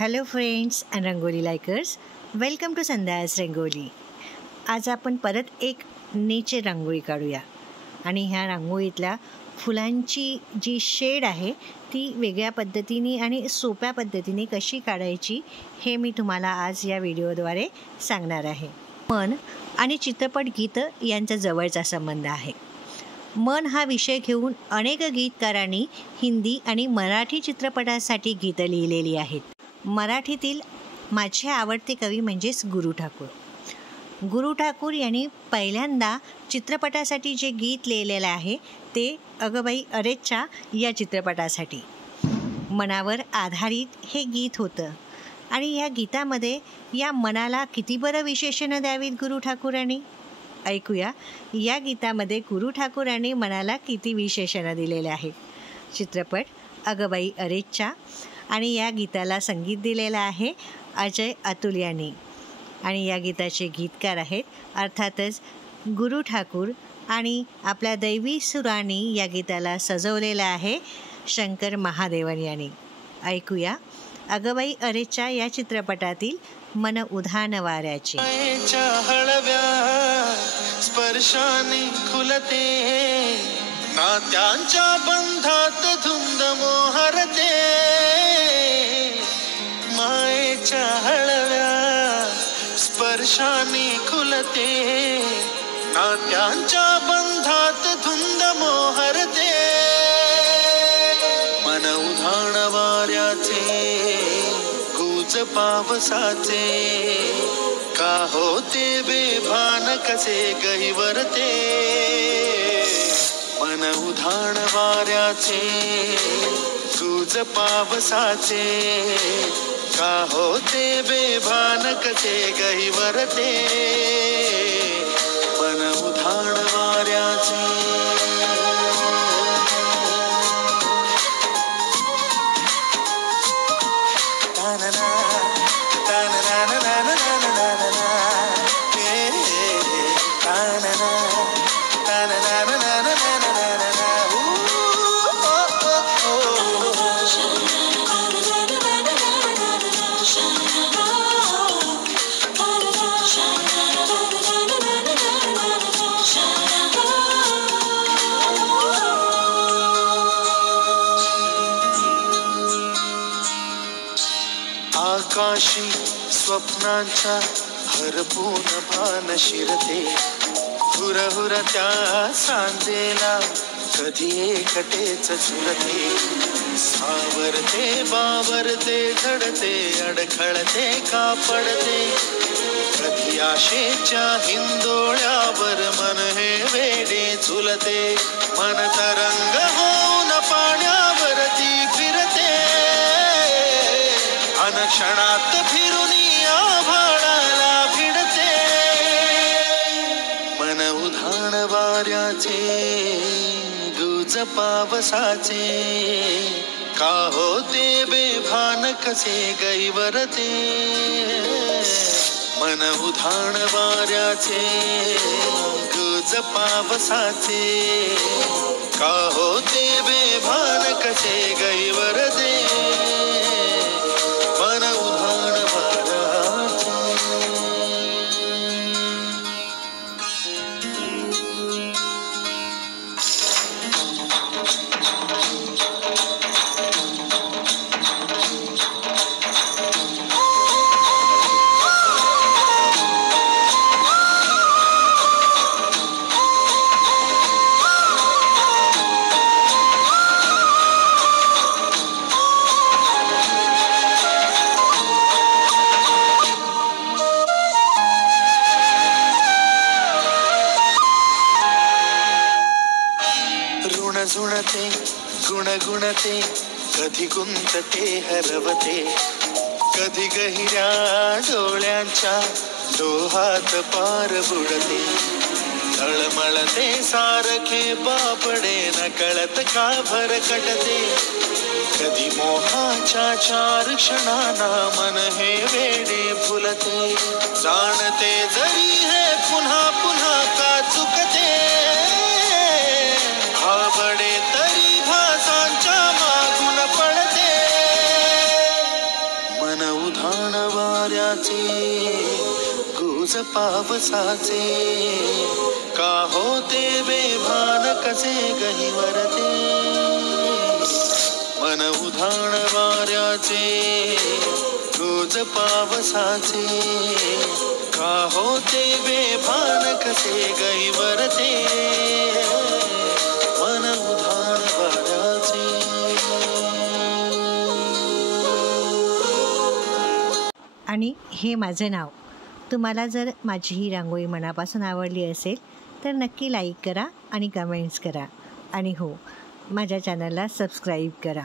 Hello friends and rangoli likers, welcome to Sandhya's rangoli. आज आपण परत एक नेचर रांगोळी काढूया आणि ह्या रांगोळीतल्या फुलांची जी शेड आहे ती वेगळ्या पद्धतीने आणि सोप्या पद्धतीने कशी काढायची हे मी तुम्हाला आज या व्हिडिओद्वारे सांगणार आहे. मन आणि चित्रपट गीत यांचा जवळचा संबंध आहे. मन हा विषय घेऊन अनेक गीतकारांनी हिंदी आणि मराठी चित्रपटासाठी गीतं लिहिलेली आहेत. मराठीतील माझे आवडते कवी म्हणजेच गुरु ठाकूर. गुरु ठाकूर यांनी पहिल्यांदा चित्रपटासाठी जे गीत लिहिलेलं आहे ते अगबाई अरेच्चा या चित्रपटासाठी मनावर आधारित हे गीत होतं. आणि या गीतामध्ये या मनाला किती बरं विशेषणं द्यावीत गुरु ठाकूरांनी. ऐकूया या गीतामध्ये गुरु ठाकूरांनी मनाला किती विशेषणं दिलेले आहेत. चित्रपट अगबाई अरेच्चा आणि या गीताला संगीत दिलेलं आहे अजय अतुल यांनी. आणि या गीताचे गीतकार आहेत अर्थातच गुरु ठाकूर. आणि आपल्या दैवी सुरांनी या गीताला सजवलेलं आहे शंकर महादेवन यांनी. ऐकूया अगबाई अरेच्चा या चित्रपटातील मन उधाण वाऱ्याचे. स्पर्शाने खुलते नात्यांच्या बंधात धुंद मोहरते. मायेच्या हळव्या स्पर्शाने खुलते नात्यांच्या बंधात धुंद मोहरते. मन उधाण वाऱ्याचे गुज पावसाचे का होते बेभान कसे गहिवरते. मन उधाण वाऱ्याचे गुज पावसाचे का होते बेभान कसे गहिवरते. मन उधाण वाऱ्याचे आकाशी स्वप्नांच्या हरपून भान शिरते. हुरहुर त्या सांजेला कधी एकटेच झुलते. सावरते बावरते झडते अडखळते का पडते. कधी आशेच्या हिंदोळ्यावर मन हे वेडे झुलते. मन तरंग होऊन पाण्यावरती फिरते. क्षणात फिरून आभाळाला भिडते. मन उधाण वाऱ्याचे गुज पावसाचे का होते बेभान कसे गैवरते. मन उधाण वाऱ्याचे गुज पावसाचे का होते बेभान कसे गैवरते. झुणते गुणगुणते कधी गुंतते हरवते. कधी गहिऱ्या डोळ्यांच्या डोहात पार बुडते. तळमळते सारखे बापडे नकळत का भरकटते. कधी मोहाच्या चार क्षणांना मन हे वेडे फुलते. जाणते जरी हे पुन्हा पुन्हा का चुकते. आवडे तरी भासांच्या मागून पडते. मन मन उधाण वाऱ्याचे गुज पावसाचे का होते बेभान कसे गहिवरते मन उधाण वाऱ्याचे गुज पावसाचे का होते बेभान कसे गहिवरते मन उधाण वाऱ्याचे. आणि हे माझं नाव. तुम्हाला जर माझी ही रांगोळी मनापासून आवडली असेल तर नक्की लाईक करा आणि कमेंट्स करा. आणि हो, माझ्या चॅनलला सबस्क्राईब करा.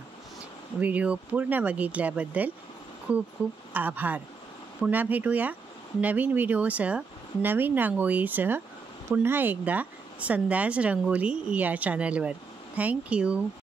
व्हिडिओ पूर्ण बघितल्याबद्दल खूप खूप आभार. पुन्हा भेटूया नवीन व्हिडिओसह, नवीन रांगोळीसह पुन्हा एकदा संध्यास रंगोली या चॅनलवर. थँक्यू.